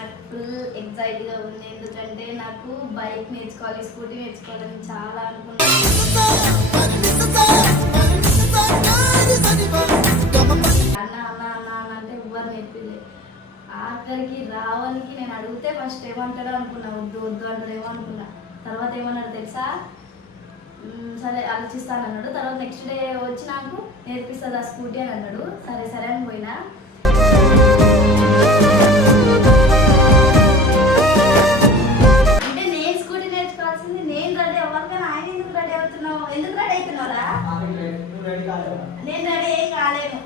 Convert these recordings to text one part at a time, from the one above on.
నాకు ఫుల్ ఎగ్జైట్గా ఉంది. ఎందుకంటే నాకు బైక్ నేర్చుకోవాలి, స్కూటీ నేర్చుకోవాలని చాలా అనుకున్నాను. అన్న అన్న అన్న అన్న అంటే ఎవ్వరు నేర్పిలే. ఆఖరికి రావానికి నేను అడిగితే ఫస్ట్ ఏమంటాడో అనుకున్నా, వద్దు వద్దు అంటాడు ఏమో అనుకున్నా. తర్వాత ఏమన్నాడు తెలుసా, సరే ఆలోచిస్తాను అన్నాడు. తర్వాత నెక్స్ట్ డే వచ్చి నాకు నేర్పిస్తుంది ఆ స్కూటీ అని అన్నాడు. సరే సరే అని పోయినా. అంటే నేను స్కూటీ నేర్చుకోవాల్సింది నేను రెడీ అవ్వాలి, కానీ ఆయన ఎందుకు రెడీ అవుతున్నావు? ఎందుకు రెడీ అవుతున్నారా? నేను రెడీ ఏం కాలేను.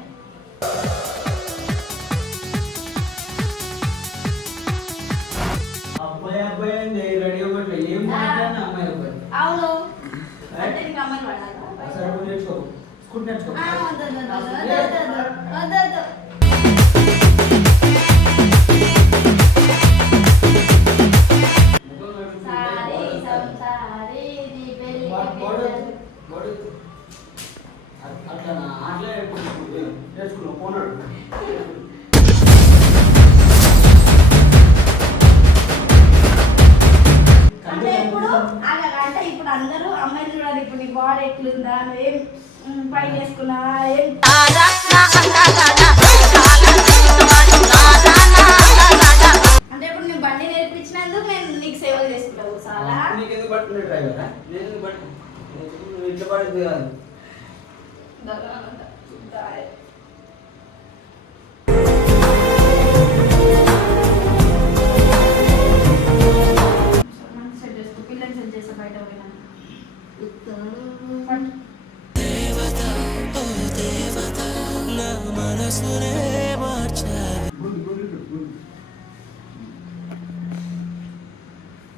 అవును అంటే నీకు అమ్మాయిని పడాలి. ఇప్పుడు అందరూ అమ్మాయిలు చూడాలి. ఇప్పుడు నీ బాడీ ఎట్లుందా, నువ్వేం పైన వేసుకున్నా, ఏం అంటే ఇప్పుడు నీ బండి నేర్పించినందుకు నేను నీకు సేవలు చేసుకుంటావు. చాలా పిల్లలు సెట్ చేస్తా బయట పోయినా.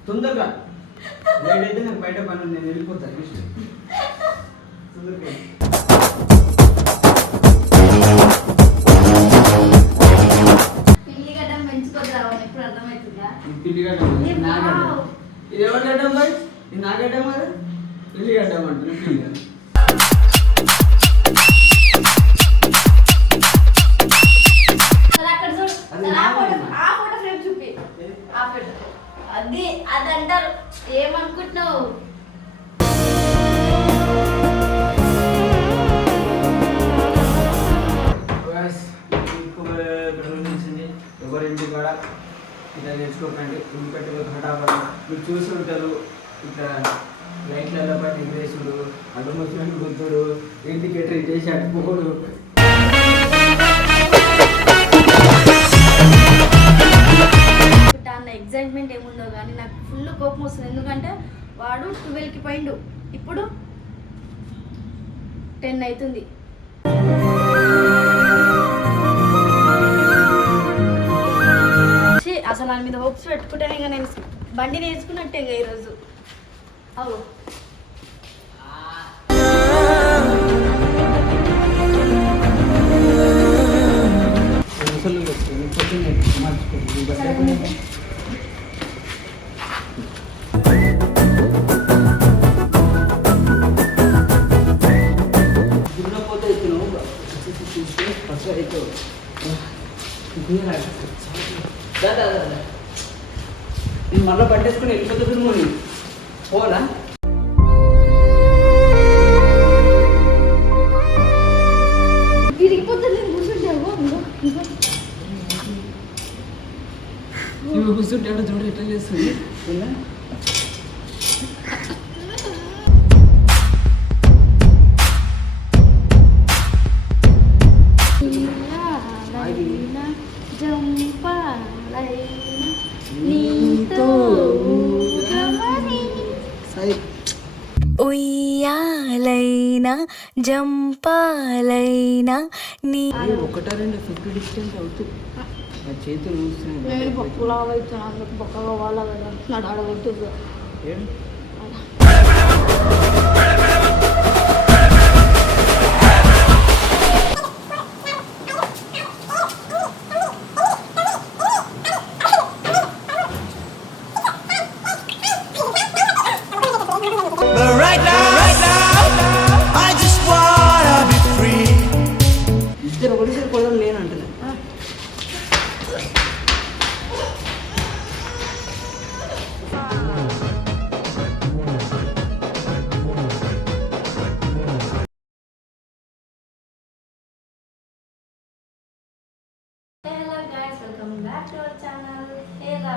తొందరగా లేట్ అయితే నాకు బయట పని, నేను వెళ్ళిపోతాను. తొందరగా పిల్లి గడ్డం పెంచుకోద్దాం ఎప్పుడు అర్థమవుతుందా? పిల్లి గడ్డం నా గడ్డం. ఇది ఎవరి గడ్డం బాయ్? ఇది నా గడ్డం కదా. పిల్లి గడ్డం అంటున్నా. పిల్లి గడ్డం అది అది అంటారు. ఏమనుకుంటున్నావు? ఎవరింటి కూడా ఇట్లా నేర్చుకోకండి. ఎందుకంటే హఠాపడి మీరు చూసి ఉంటారు, ఇట్లా లైట్లలో పట్టి ఎగరేసుడు, అడ్డమొచ్చినట్టు గుర్తుడు, ఇండికేటర్ చేసి అట్టుకోడు. ఎగ్జైట్మెంట్ ఏముందో కానీ నాకు ఫుల్ కోపం వస్తుంది. ఎందుకంటే వాడు 12కి పోయిండు, ఇప్పుడు 10 అవుతుంది. అసలు దాని మీద హోప్స్ పెట్టుకుంటేనే ఇక నేను బండి నేర్చుకున్నట్టే ఇక ఈరోజు. అవు నేను మళ్ళీ పట్టేసుకుని వెళ్ళిపోతుంది పోలా. కూర్చుంటే చూడ ఎట్లా చేస్తుంది. ఉయ్యాలైనా జంపాలైనా నీ ఒకటా రెండు 50 డిస్టెన్స్ అవుతుంది. చేతులు నేను పప్పులా అవుతాను, అందుకు పక్క కావాలా కదా నడాడ అవుతుంది.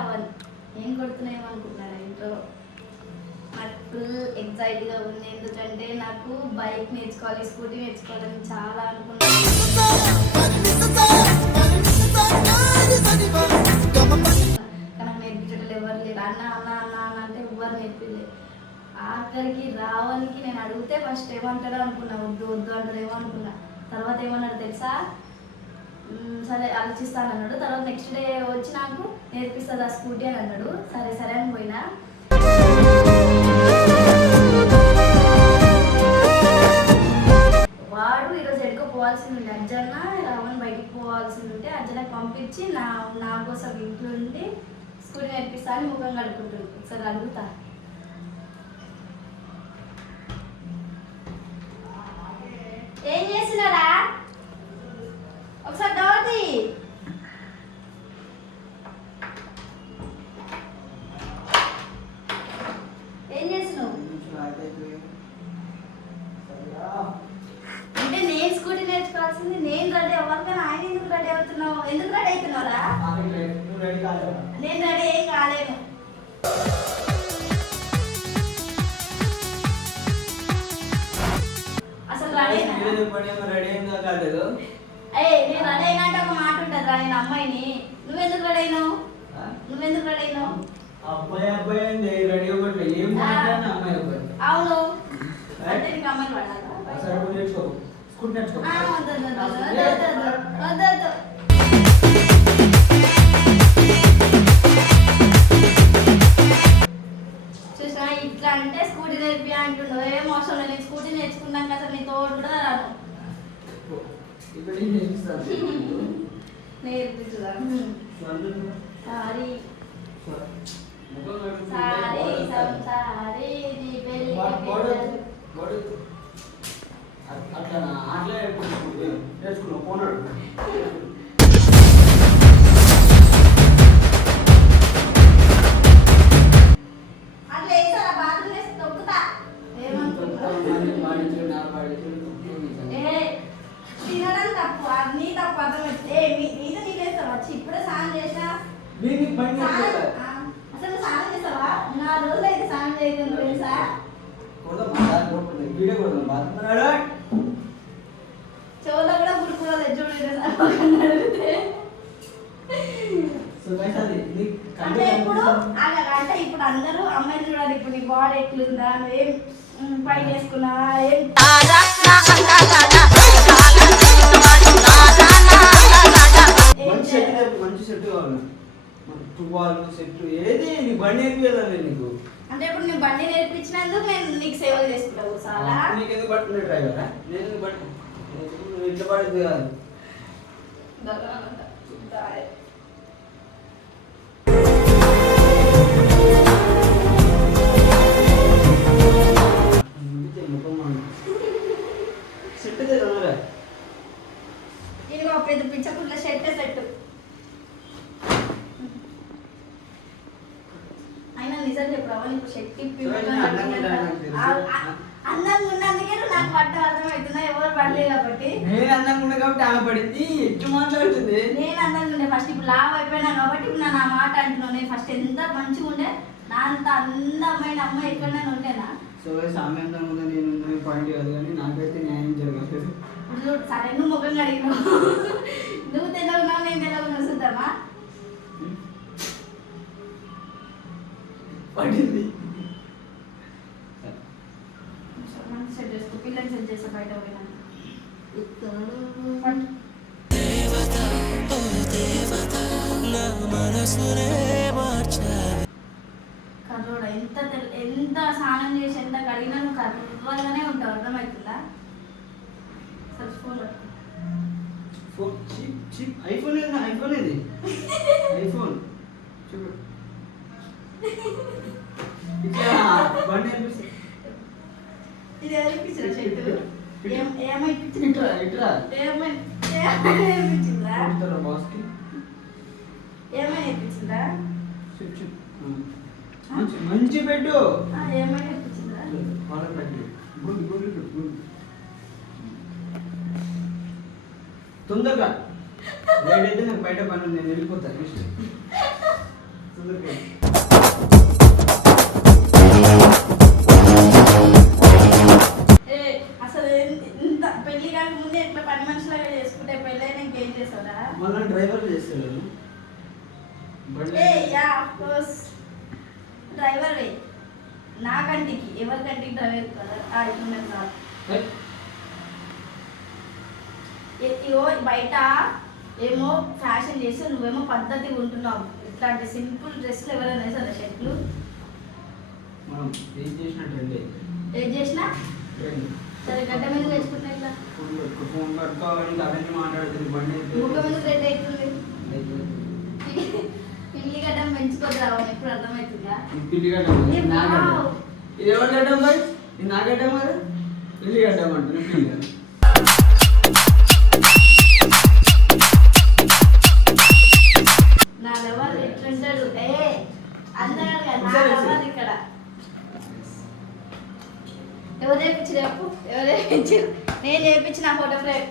రావాలి. ఏం కొడుతున్నాయేమో అనుకుంటున్నారా ఇంట్లో? నాకు ఫుల్ ఎగ్జైట్గా ఉంది, ఎందుకంటే నాకు బైక్ నేర్చుకోవాలి, స్కూటీ నేర్చుకోవాలని చాలా అనుకున్నాను. కానీ నేర్పించడం ఎవరు లేరు. అన్న అన్న అన్న అన్న అంటే ఎవరు నేర్పించలేదు. ఆఖరికి రావానికి నేను అడిగితే ఫస్ట్ ఏమంటాడో అనుకున్నా, వద్దు వద్దు అంటాడేమో అనుకున్నా. తర్వాత ఏమన్నాడు తెలుసా? సరే ఆలోచిస్తాను అన్నాడు. తర్వాత నెక్స్ట్ డే వచ్చి నాకు నేర్పిస్తుంది ఆ స్కూటీ అని అన్నాడు. సరే సరే అని పోయినా. వాడు ఈరోజు ఎడుకో పోవాల్సింది ఉండే, అర్జున రావణ్ బయటికి పోవాల్సింది ఉంటే అర్జునకి పంపించి నా కోసం ఇంట్లో ఉండి స్కూటీ నేర్పిస్తా అని ముఖం కడుక్కుంటుంది. ఒకసారి అడుగుతా. ఏం చేస్తున్నారా? ఒకసారి డోర్ది. ఏం చేస్తున్నావు? అంటే నేను స్కూటీ నేర్చుకోవాల్సింది, నేను రెడీ అవ్వాలి, కానీ ఆయన ఎందుకు రెడీ అవుతున్నావు? ఎందుకు రెడీ అవుతున్నారా? నేను రెడీ ఏం కాలేను. అసలు రెడీ నేను రెడీ అయినట్టు ఒక మాట ఉంటుంది రా. నేను అమ్మాయిని. నువ్వెందుకు రెడీ అయినావు? నువ్వెందుకు రెడీ అయినావు? అవును అంటే నీకు అమ్మాయిని పడాలా? చూసా ఇట్లా అంటే స్కూటీ నేర్పి అంటుండవు. ఏం అవసరం లేదు, నేను స్కూటీ నేర్చుకున్నాక అసలు నీ తోడు కూడా రాను. నేర్పించుదా? సారీ సారీ సారీ నీ పెళ్ళి అట్లా వేసారా? బాత్రూమ్ వేసి తొక్కుతా. తినడం తప్పు, అన్నీ తప్పు. అర్థమైతే నీతో నీళ్ళేస్తావా? వచ్చి ఇప్పుడే స్నానం చేసినా. అసలు స్నానం చేస్తావా? 4 రోజులు అయితే స్నానం చేయకుండా తెలుసా? చెవులో కూడా గురుకురాలు చూడండి. అంటే ఇప్పుడు అంటే ఇప్పుడు అందరూ అమ్మాయిలు చూడాలి. ఇప్పుడు నీ బాడీ ఎట్లుందా, నువ్వేం పైన వేసుకున్నావా, ఏం మంచి సెట్ కావాలి. సెట్ ఏది నీ బండి నేర్పియాలి నీకు. అంటే ఇప్పుడు నీ బండి నేర్పించినందుకు నేను నీకు సేవలు చేసుకుంటావు. చాలా నీకు ఎందుకు పట్టుకునే డ్రైవరా? నేను బట్టి ఇట్లా పడుతుంది కాదు. సెట్ కదా ఇదిగో పెద్ద పిచ్చకుట్ల షర్ట్ సెట్. అయినా నిజం చెప్పరావా? నీకు శక్తి అందంగా ఉన్నందుకే నాకు పట్ట అర్థమవుతుందా? ఎవరు పడలేదు కాబట్టి. నేను అందంగా ఉన్నా కాబట్టి ఆమె పడింది. ఎట్లా మాట్లాడుతుంది? నేను అందంగా ఉండే ఫస్ట్, ఇప్పుడు లావ్ అయిపోయినా కాబట్టి ఇప్పుడు నా మాట అంటున్నాను. నేను ఫస్ట్ ఎంత మంచిగా ఉండే, నా అంత అందమైన అమ్మాయి ఎక్కడైనా ఉండేనా? సో ఆమె అందంగా ఉందా నేను పాయింట్ కాదు, కానీ నాకైతే న్యాయం జరగలేదు. ఇప్పుడు సరే నువ్వు ముఖం అడిగినావు, నువ్వు తెలవున్నావు, నేను తెలవున్నా, చూద్దామా? పడింది. మంచి సెట్ చేసుకో, పిల్లలు సెట్ చేస్తా బయట పోయినా. కర్రోడా ఎంత స్నానం చేసి ఎంత కడిగినా నువ్వు కర్రగానే ఉంటావు. అర్థమవుతుందా? సరే ఫోన్ ఐఫోన్ ఏది? ఐఫోన్ ఏది? ఐఫోన్ చూడు. బండి అనిపిస్తుంది. ఇది ఎవరిపించిన చెట్టు? ఏమైపించిందా? ఏమైపించిందా? మంచి పెట్టు. ఏమైపించిందా? తొందరగా లేట్ అయితే నాకు బయట పని నేను వెళ్ళిపోతాను. తొందరగా డ్రైవర్ నా కంటికి ఎవరి కంటికి డ్రైవర్ కదా ఇగో బయట ఏమో ఫ్యాషన్ చేసి నువ్వేమో పద్ధతిగా ఉంటున్నావు. ఇట్లాంటి సింపుల్ డ్రెస్లు ఎవరైనా వేసారా షర్ట్లు? ఏం చేసినా సరే గడ్డ మీద వేసుకుంటా ఇట్లా ముఖం మీద రెడ్ అవుతుంది. పిల్లి గడ్డం పెంచుకోదు రావని ఎప్పుడు అర్థమవుతుందా? ఇది ఎవరి గడ్డం బాయ్? ఇది నా గడ్డం కదా, పిల్లి గడ్డం అంటున్నా. పిల్లి నా లెవెల్ ఎట్లుంటాడు అందరూ నా లెవెల్ ఇక్కడ. ఎవరు చేయించారు చెప్పు? ఎవరు చేయించారు? నేను చేయించిన ఫోటో ఫ్రేమ్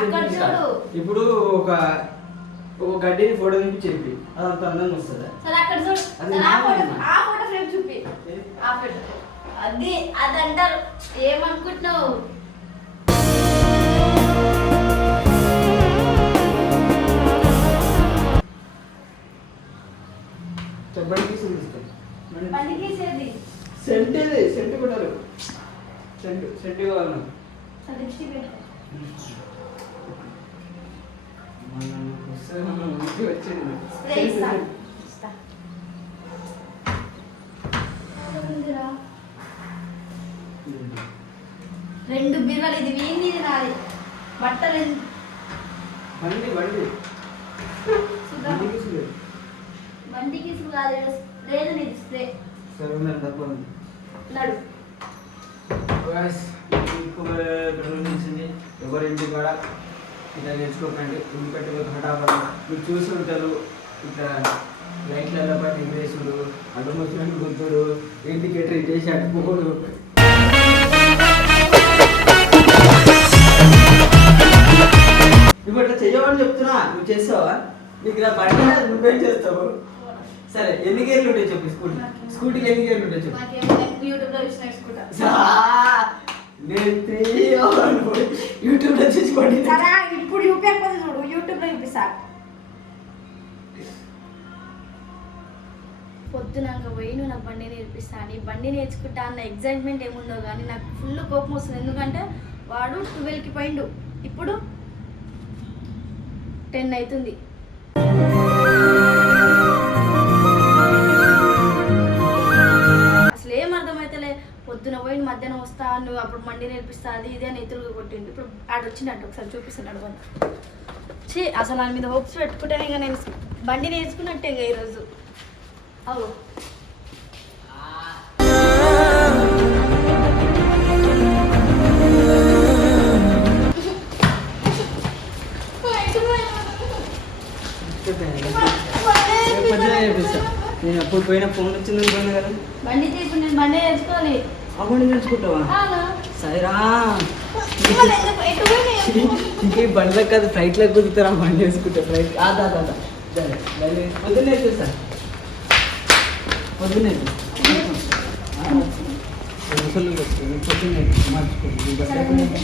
అక్కడ చూడు. ఇప్పుడు ఒక గడ్డిని ఫోటో తీపి చెప్పి అదంత అందంగా వస్తుందా? సరే అక్కడ చూడు. ఆ ఫోటో ఫ్రేమ్ చూపి. ఆ ఫోటో అది అది అంటారు. ఏమనుకుంటున్నావు? సెంటు పెట్టాలి. సెంటు కావాలి. రెండు బీరువాలు, ఇది వీంది ఇది నాది. బట్టలు బండి బండికి కాదు లేదు నీది స్ప్రే. నడు ఎవరింటి కూడా ఇట్లా నేర్చుకోకండి. ఎందుకంటే హఠాపడ మీరు చూసి ఉంటారు ఇట్లా లైట్లలో పట్టి వేసుడు, అడ్డమొచ్చినట్టు గుర్తుడు, ఇండికేటర్ చేసి అట్టుకోడు. నువ్వు ఇట్లా చెయ్యమని చెప్తున్నా, నువ్వు చేస్తావా? నీకు ఇలా బండి నువ్వేం చేస్తావు? సరే ఎన్ని గేర్లు ఉంటాయి చెప్పు? స్కూటీకి ఎన్ని గేర్లు ఉంటాయి చెప్పు? నేను యూట్యూబ్ లో చూసుకోండి. ఇప్పుడు చూపించకపోతే చూడు, యూట్యూబ్ లో చూపిస్తా. పొద్దునక పోయి నువ్వు నాకు బండి నేర్పిస్తా అని బండి నేర్చుకుంటా అన్న ఎగ్జైట్మెంట్ ఏముందో కానీ నాకు ఫుల్ కోపం వస్తుంది. ఎందుకంటే వాడు 12కి పోయిండు, ఇప్పుడు 10 అవుతుంది. అసలు ఏం అర్థమైతలే. పొద్దున పోయి మధ్యాహ్నం వస్తా, నువ్వు అప్పుడు బండి నేర్పిస్తా అది ఇదే అని ఎత్తులుగా కొట్టింది. ఇప్పుడు ఆడొచ్చినట్టు ఒకసారి చూపిస్తున్నాడు బండి. అసలు దాని మీద హోప్స్ పెట్టుకుంటేనే ఇక నేను బండి నేర్చుకున్నట్టే ఇక ఈరోజు. అవు నేను అప్పుడు పోయిన ఫోన్ వచ్చింది అనుకున్నా కదా. బండి తీసుకుని నేను బండి నేర్చుకోవాలి. ఆ బండి నేర్చుకుంటావా? సరేరా, ఇంకే బండ్లకు కాదు ఫ్లైట్లకు కుదురుతారా బండి వేసుకుంటా. ఫ్లైట్ పొద్దున్నే చూస్తా, పొద్దున్నే పొద్దున్నే మార్చుకోండి.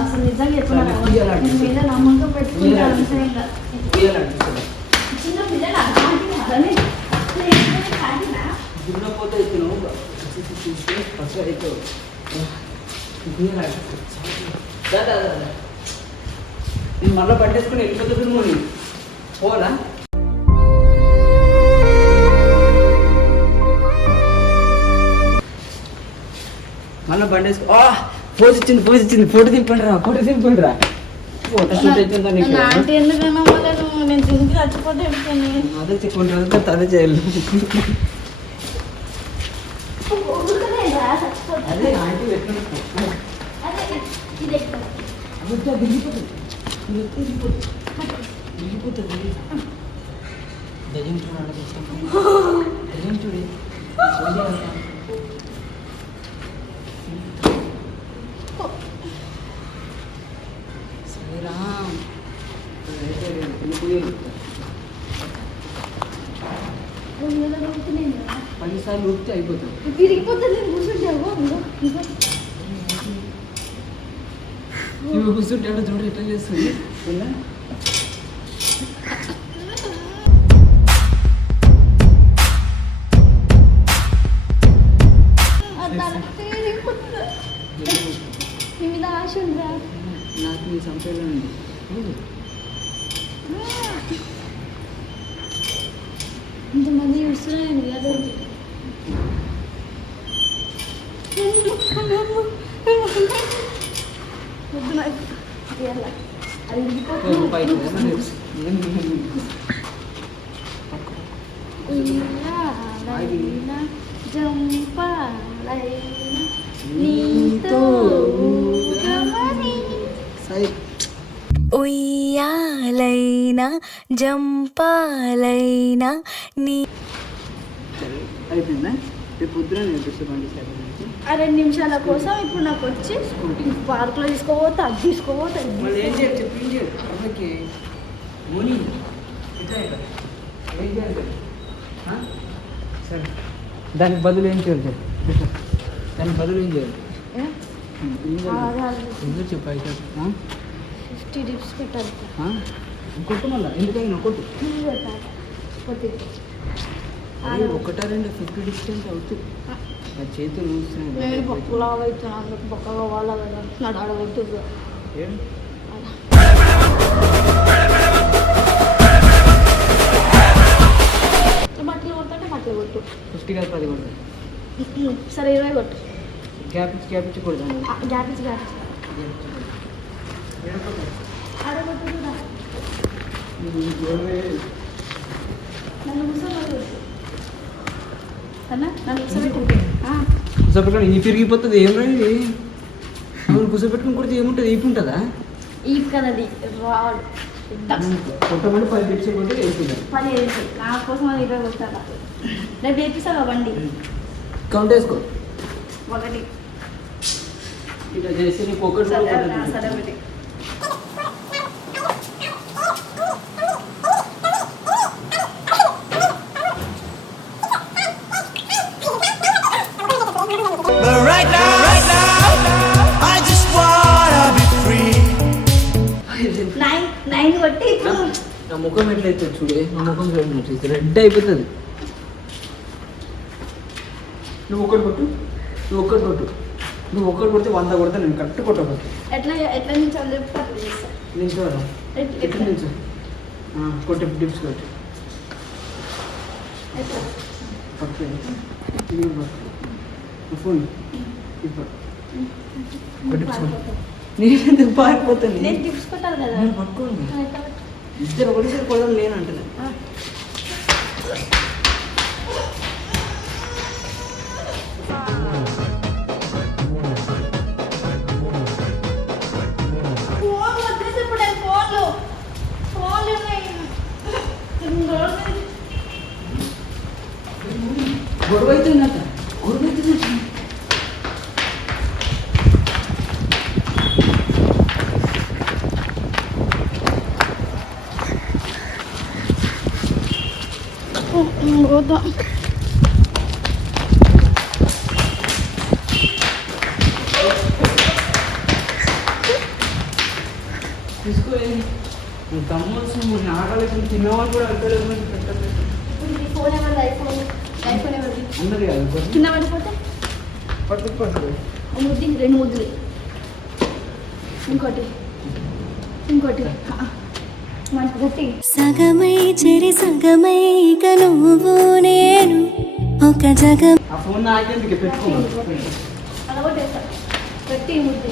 అసలు నిజంగా చెప్తున్నాను, మీద నమ్మకం పెట్టుకుంటాను. చిన్న పిల్లలు దున్నపోతే నేను మళ్ళీ పట్టేసుకుని వెళ్ళిపోతుంది నువ్వు పోనా? మళ్ళీ బండేసుకో. పోజ్ ఇచ్చింది. ఫోటో దింపండి రా. ఫోటో షూట్ అవుతుందా నీకు? నేను తింటే చచ్చిపోతే అదే చెప్పుకుంటారు, అదే చేయాలి. అదే ఆంటీ వెళ్ళిపోతుంది. దయ్యం చూడు. శ్రీరామ్ 10 సార్లు ఊపితే అయిపోతుంది. విరిగిపోతుంది నేను కూర్చుంటే అవ్వ నువ్వు కూర్చుంటే ఎవడో చూడు ఎట్లా చేస్తుంది. నీ మీద ఆశ ఉందా? నాకు నీ సంపేలా ఉంది. ఇంతమంది చూస్తున్నాను కదా. అది నీతో ఉయ్యాలైనా జంపాలైనా నీ అయిపోయిందా? రేపు పొద్దున నేర్పిస్తామండి. 2 నిమిషాల కోసం ఇప్పుడు నాకు వచ్చి పార్క్లో తీసుకోపోతా, అది తీసుకోపోతా. మళ్ళీ ఏం చేయాలి చెప్పింది అమ్మకి మోని ఏం చేయాలి? సరే దానికి బదులు ఏం చేయాలి చెప్పు. దానికి బదులు ఏం చేయాలి? ఎందుకు చెప్పు అయితే 50 డిప్స్ పెట్టాలి. కొట్టు మళ్ళీ ఎందుకైనా కొట్టు. ఒకటా 2 50 డిస్టెన్స్ అవుతుంది. నా చేతులు నేను పప్పులాగా అవుతున్నా, అందుకు పక్కగా వాళ్ళ కదా నాడు ఆడబెట్టు. ఏం బట్టలు కొట్టే బట్టలు కొట్టు. 50 కాదు 10 కొట్టు. సరే 20 కొట్టు. గ్యాప్ ఇచ్చి కొడతాను. గ్యాప్ ఇచ్చి ఆడబెట్టు కూడా. నన్ను కూర్చోబెట్టు అన్నా, నన్ను కూర్చోబెట్టు. కూర్చోబెట్టుకుని ఈ తిరిగిపోతుంది. ఏమైంది? అవును కూర్చోబెట్టుకుని కొడితే ఏముంటుంది? ఈపు ఉంటుందా? ఈ కదది రాడ్ కొట్టమంటే 10 డిప్స్ కొట్టి వేసుకుంటాను. 10 వేసి నా కోసం అది 20 కొట్టాలా? రేపు వేపిస్తావా బండి? కౌంట్ వేసుకో. 1 ఇట్లా చేసి నీకు ఒకటి సరే ఒకటి. But right now, I just wanna be free. 9 కొట్టి ఇప్పుడు నా ముఖం ఎట్లయితే చూడే, నా ముఖం చూడండి రెడ్ అయిపోతుంది. నువ్వు ఒక్కటి కొట్టు. నువ్వు ఒక్కటి కొడితే 100 కొడితే నేను కరెక్ట్ కొట్టబోతు. ఎట్లా నుంచి అని చెప్పి అట్లా చేస్తా. నిల్చోరా ఎట్లా నిల్చో. కొట్టి డిప్స్ కొట్టి ఎట్లా పక్కన ఫోన్ నేను పారిపోతాను. నేను టిప్స్ కొట్టాలి కదా. నేను పట్టుకోండి. ఇద్దరు ఒకటిసారి కొడదాం లేను అంటున్నా. గొడవ అవుతుందట. పోదాం. తీసుకోలేదు తమ్ముడు ఆకలేసి తినేవాళ్ళు కూడా అడగలేదు. ఫోన్ ఏమన్నా ఐఫోన్ ఎవరిది? అందరు కాదు కింద పడిపోతే పట్టుకోండి. ముద్ది 2 ముద్దులు. ఇంకోటి మంచి గట్టి. సగమై చెరి సగమై ఇక నువ్వు నేను ఒక జగం. ఆ ఫోన్ నాకెందుకు పెట్టుకోవాలి. అలా కొట్టేస్తా. గట్టి ముద్దు.